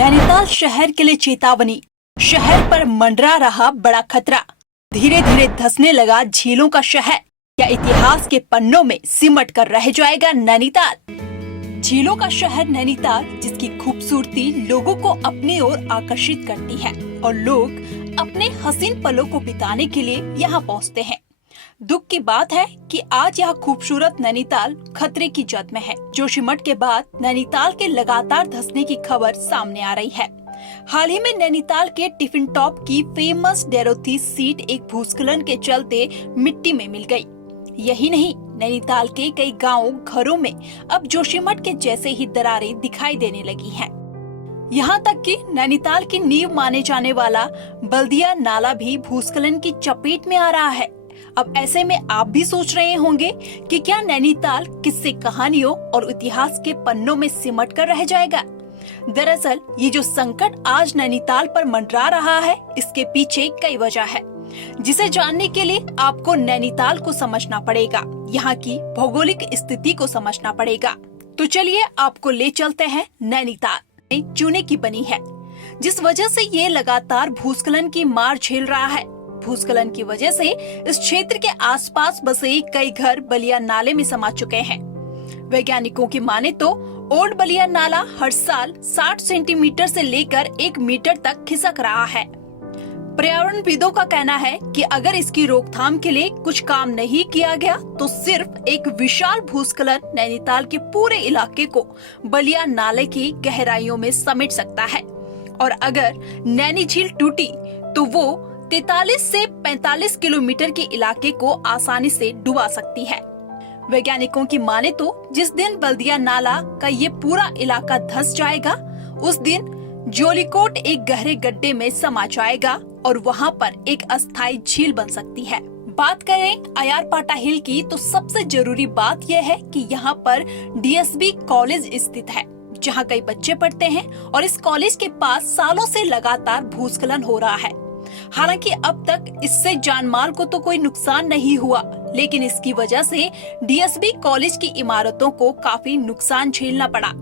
नैनीताल शहर के लिए चेतावनी। शहर पर मंडरा रहा बड़ा खतरा। धीरे धीरे धंसने लगा झीलों का शहर। क्या इतिहास के पन्नों में सिमट कर रह जाएगा नैनीताल? झीलों का शहर नैनीताल, जिसकी खूबसूरती लोगों को अपनी ओर आकर्षित करती है और लोग अपने हसीन पलों को बिताने के लिए यहाँ पहुँचते हैं। दुख की बात है कि आज यह खूबसूरत नैनीताल खतरे की जद में है। जोशीमठ के बाद नैनीताल के लगातार धंसने की खबर सामने आ रही है। हाल ही में नैनीताल के टिफिन टॉप की फेमस डेरोथी सीट एक भूस्खलन के चलते मिट्टी में मिल गई। यही नहीं, नैनीताल के कई गांवों घरों में अब जोशीमठ के जैसे ही दरारें दिखाई देने लगी हैं। यहाँ तक कि नैनीताल की नींव माने जाने वाला बल्दिया नाला भी भूस्खलन की चपेट में आ रहा है। अब ऐसे में आप भी सोच रहे होंगे कि क्या नैनीताल किस्से कहानियों और इतिहास के पन्नों में सिमट कर रह जाएगा? दरअसल ये जो संकट आज नैनीताल पर मंडरा रहा है, इसके पीछे कई वजह है, जिसे जानने के लिए आपको नैनीताल को समझना पड़ेगा, यहाँ की भौगोलिक स्थिति को समझना पड़ेगा। तो चलिए आपको ले चलते हैं नैनीताल। चूने की बनी है, जिस वजह से ये लगातार भूस्खलन की मार झेल रहा है। भूस्खलन की वजह से इस क्षेत्र के आसपास बसे कई घर बलिया नाले में समा चुके हैं। वैज्ञानिकों की माने तो ओल्ड बलिया नाला हर साल 60 सेंटीमीटर से लेकर 1 मीटर तक खिसक रहा है। पर्यावरणविदों का कहना है कि अगर इसकी रोकथाम के लिए कुछ काम नहीं किया गया तो सिर्फ एक विशाल भूस्खलन नैनीताल के पूरे इलाके को बलिया नाले की गहराइयों में समेट सकता है। और अगर नैनी झील टूटी तो वो 43 से 45 किलोमीटर के इलाके को आसानी से डुबा सकती है। वैज्ञानिकों की माने तो जिस दिन बल्दिया नाला का ये पूरा इलाका धंस जाएगा, उस दिन जोलीकोट एक गहरे गड्ढे में समा जाएगा और वहाँ पर एक अस्थायी झील बन सकती है। बात करें अयारपाटा हिल की, तो सबसे जरूरी बात यह है कि यहाँ पर डीएसबी कॉलेज स्थित है, जहाँ कई बच्चे पढ़ते हैं और इस कॉलेज के पास सालों से लगातार भूस्खलन हो रहा है। हालांकि अब तक इससे जानमाल को तो कोई नुकसान नहीं हुआ, लेकिन इसकी वजह से डीएसबी कॉलेज की इमारतों को काफी नुकसान झेलना पड़ा।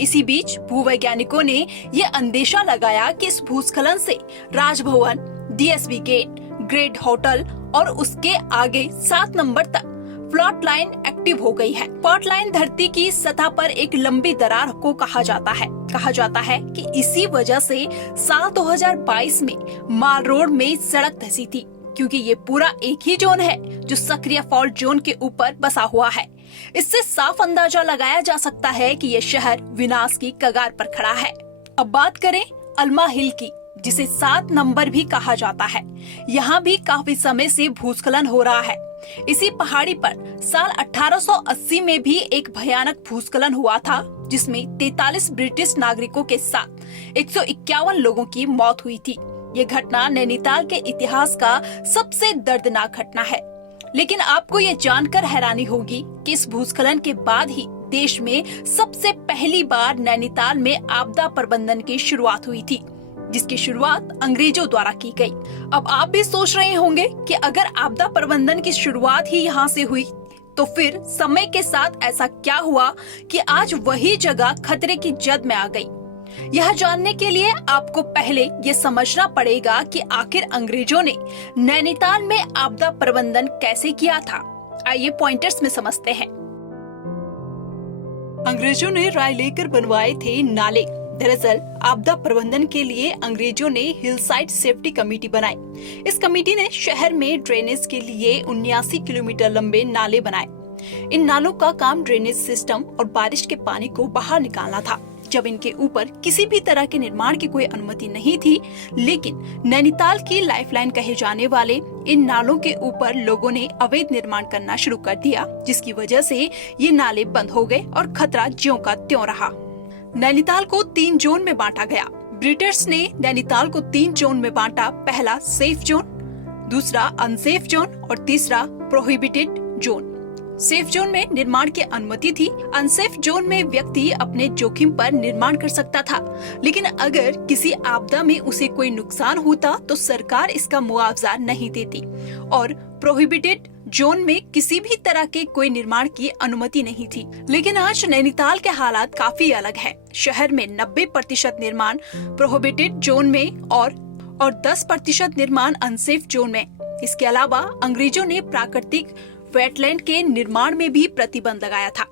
इसी बीच भूवैज्ञानिकों ने ये अंदेशा लगाया कि इस भूस्खलन से Rajbhavan, DSB gate, great hotel और उसके आगे 7 नंबर तक फ्लॉट लाइन एक्टिव हो गई है। फ्लॉट लाइन धरती की सतह पर एक लंबी दरार को कहा जाता है कि इसी वजह से साल 2022 में माल रोड में सड़क धंसी थी, क्योंकि ये पूरा एक ही जोन है जो सक्रिय फॉल्ट जोन के ऊपर बसा हुआ है। इससे साफ अंदाजा लगाया जा सकता है कि ये शहर विनाश की कगार पर खड़ा है। अब बात करें अल्मा हिल की, जिसे 7 नंबर भी कहा जाता है। यहाँ भी काफी समय से भूस्खलन हो रहा है। इसी पहाड़ी पर साल 1880 में भी एक भयानक भूस्खलन हुआ था, जिसमें 43 ब्रिटिश नागरिकों के साथ 151 लोगों की मौत हुई थी। ये घटना नैनीताल के इतिहास का सबसे दर्दनाक घटना है। लेकिन आपको ये जानकर हैरानी होगी कि इस भूस्खलन के बाद ही देश में सबसे पहली बार नैनीताल में आपदा प्रबंधन की शुरुआत हुई थी, जिसकी शुरुआत अंग्रेजों द्वारा की गई। अब आप भी सोच रहे होंगे कि अगर आपदा प्रबंधन की शुरुआत ही यहाँ से हुई, तो फिर समय के साथ ऐसा क्या हुआ कि आज वही जगह खतरे की जद में आ गई। यह जानने के लिए आपको पहले ये समझना पड़ेगा कि आखिर अंग्रेजों ने नैनीताल में आपदा प्रबंधन कैसे किया था। आइए पॉइंटर्स में समझते हैं। अंग्रेजों ने राय लेकर बनवाए थे नाले। दरअसल आपदा प्रबंधन के लिए अंग्रेजों ने हिल साइड सेफ्टी कमेटी बनाई। इस कमेटी ने शहर में ड्रेनेज के लिए 79 किलोमीटर लंबे नाले बनाए। इन नालों का काम ड्रेनेज सिस्टम और बारिश के पानी को बाहर निकालना था। जब इनके ऊपर किसी भी तरह के निर्माण की कोई अनुमति नहीं थी, लेकिन नैनीताल की लाइफलाइन कहे जाने वाले इन नालों के ऊपर लोगों ने अवैध निर्माण करना शुरू कर दिया, जिसकी वजह से ये नाले बंद हो गए और खतरा ज्यों का त्यों रहा। नैनीताल को 3 जोन में बांटा गया। ब्रिटिश ने नैनीताल को 3 जोन में बांटा। पहला सेफ जोन, दूसरा अनसेफ जोन और तीसरा प्रोहिबिटेड जोन। सेफ जोन में निर्माण की अनुमति थी। अनसेफ जोन में व्यक्ति अपने जोखिम पर निर्माण कर सकता था, लेकिन अगर किसी आपदा में उसे कोई नुकसान होता तो सरकार इसका मुआवजा नहीं देती। और प्रोहिबिटेड जोन में किसी भी तरह के कोई निर्माण की अनुमति नहीं थी। लेकिन आज नैनीताल के हालात काफी अलग है। शहर में 90% निर्माण प्रोहिबिटेड जोन में और 10% निर्माण अनसेफ जोन में। इसके अलावा अंग्रेजों ने प्राकृतिक वेटलैंड के निर्माण में भी प्रतिबंध लगाया था।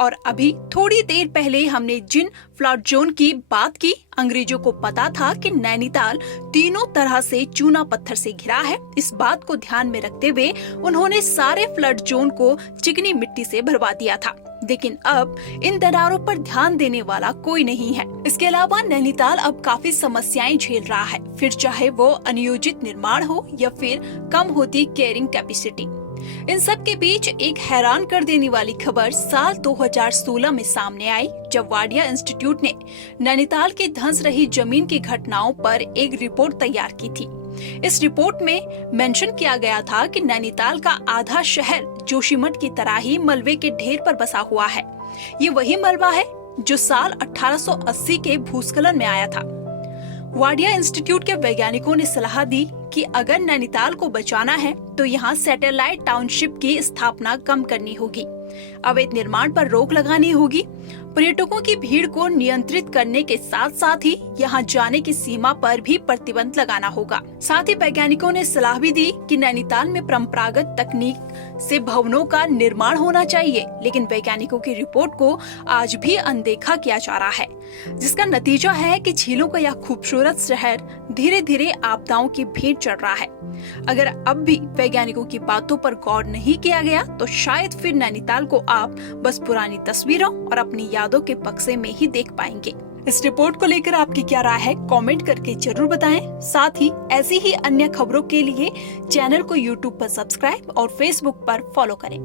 और अभी थोड़ी देर पहले हमने जिन फ्लड जोन की बात की, अंग्रेजों को पता था कि नैनीताल तीनों तरह से चूना पत्थर से घिरा है। इस बात को ध्यान में रखते हुए उन्होंने सारे फ्लड जोन को चिकनी मिट्टी से भरवा दिया था। लेकिन अब इन दरारों पर ध्यान देने वाला कोई नहीं है। इसके अलावा नैनीताल अब काफी समस्याएं झेल रहा है, फिर चाहे वो अनियोजित निर्माण हो या फिर कम होती कैरिंग कैपेसिटी। इन सब के बीच एक हैरान कर देने वाली खबर साल 2016 में सामने आई, जब वाडिया इंस्टीट्यूट ने नैनीताल की धंस रही जमीन की घटनाओं पर एक रिपोर्ट तैयार की थी। इस रिपोर्ट में मेंशन किया गया था कि नैनीताल का आधा शहर जोशीमठ की तरह ही मलबे के ढेर पर बसा हुआ है। ये वही मलबा है जो साल 1880 के भूस्खलन में आया था। वाडिया इंस्टीट्यूट के वैज्ञानिकों ने सलाह दी कि अगर नैनीताल को बचाना है तो यहाँ सैटेलाइट टाउनशिप की स्थापना कम करनी होगी, अवैध निर्माण पर रोक लगानी होगी, पर्यटकों की भीड़ को नियंत्रित करने के साथ साथ ही यहाँ जाने की सीमा पर भी प्रतिबंध लगाना होगा। साथ ही वैज्ञानिकों ने सलाह भी दी कि नैनीताल में परंपरागत तकनीक से भवनों का निर्माण होना चाहिए। लेकिन वैज्ञानिकों की रिपोर्ट को आज भी अनदेखा किया जा रहा है, जिसका नतीजा है कि झीलों का यह खूबसूरत शहर धीरे धीरे आपदाओं की भेंट चढ़ रहा है। अगर अब भी वैज्ञानिकों की बातों पर गौर नहीं किया गया तो शायद फिर नैनीताल को आप बस पुरानी तस्वीरों और अपनी यादों के बक्से में ही देख पाएंगे। इस रिपोर्ट को लेकर आपकी क्या राय है, कमेंट करके जरूर बताएं। साथ ही ऐसी ही अन्य खबरों के लिए चैनल को यूट्यूब पर सब्सक्राइब और फेसबुक पर फॉलो करें।